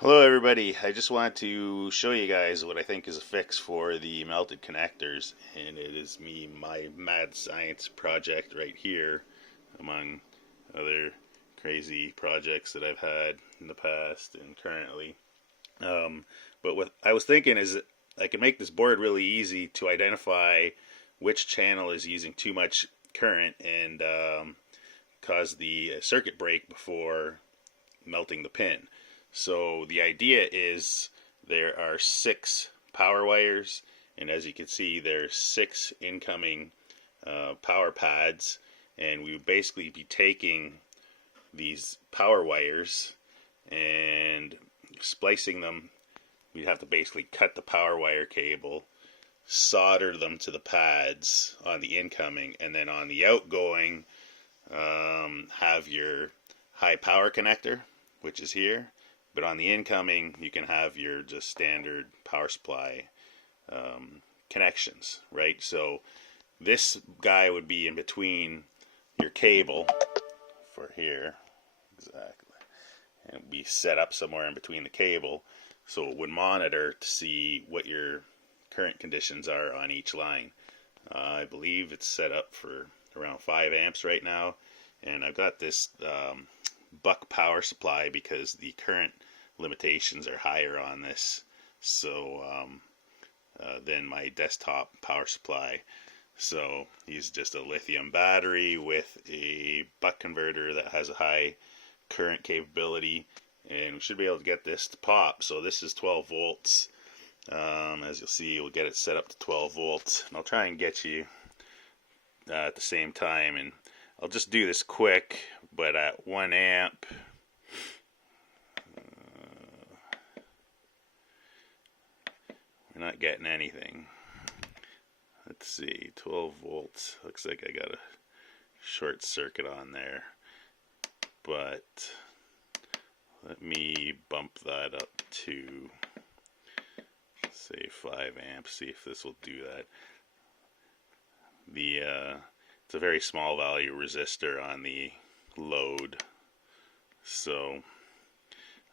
Hello everybody, I just wanted to show you guys what I think is a fix for the melted connectors, and it is my mad science project right here, among other crazy projects that I've had in the past and currently. But what I was thinking is that I can make this board really easy to identify which channel is using too much current and cause the circuit break before melting the pin. So the idea is there are 6 power wires, and as you can see there's 6 incoming power pads, and we would basically be taking these power wires and splicing them. We'd have to basically cut the power wire cable, solder them to the pads on the incoming, and then on the outgoing have your high power connector, which is here. But on the incoming, you can have your just standard power supply connections, right? So this guy would be in between your cable for here, exactly, and be set up somewhere in between the cable, so it would monitor to see what your current conditions are on each line. I believe it's set up for around 5 amps right now, and I've got this buck power supply because the current limitations are higher on this than my desktop power supply. So he's just a lithium battery with a buck converter that has a high current capability, and we should be able to get this to pop. So this is 12 volts. As you'll see, we'll get it set up to 12 volts, and I'll try and get you at the same time, and I'll just do this quick, but at 1 amp we're not getting anything. Let's see, 12 volts. Looks like I got a short circuit on there. But let me bump that up to, say, 5 amps. See if this will do that. It's a very small value resistor on the load, so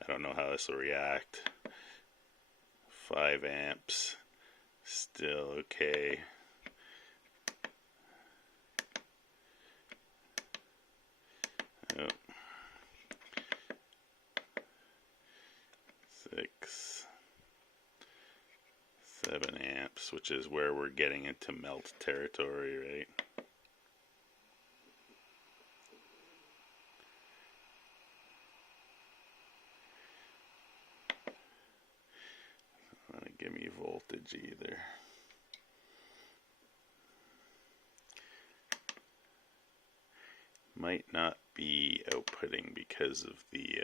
I don't know how this will react. 5 amps, still okay. Oh. 6, 7 amps, which is where we're getting into melt territory, right? Give me voltage either. Might not be outputting because of the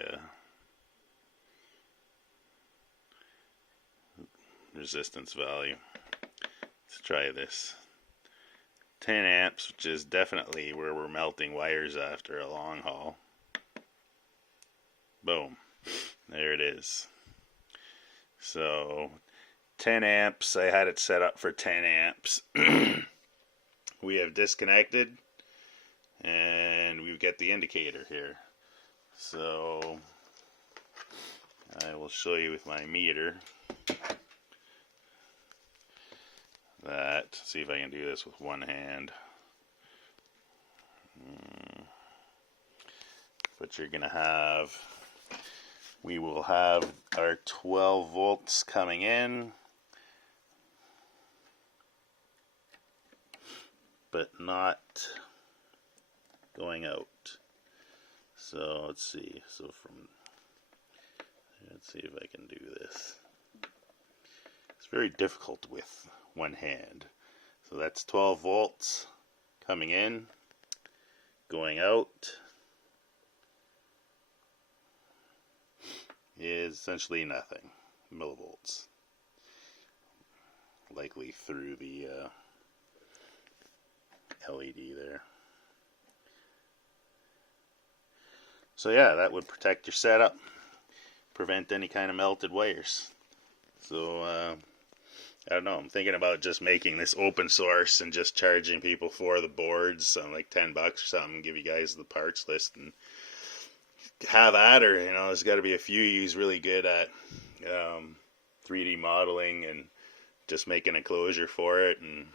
resistance value. Let's try this. 10 amps, which is definitely where we're melting wires after a long haul. Boom. There it is. So 10 amps, I had it set up for 10 amps. We have disconnected, and we get the indicator here. So I will show you with my meter that, see if I can do this with one hand. But you're going to have, we will have our 12 volts coming in, but not going out. So let's see. So let's see if I can do this. It's very difficult with one hand. So that's 12 volts coming in, going out is essentially nothing, millivolts, likely through the LED there. So yeah, that would protect your setup, prevent any kind of melted wires. So I don't know, I'm thinking about just making this open source and just charging people for the boards, like $10 or something, give you guys the parts list and have at her. You know, there's got to be a few of you's really good at 3D modeling and just making a closure for it, and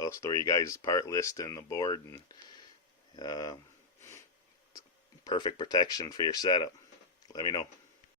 I'll throw you guys part list in the board, and perfect protection for your setup. Let me know.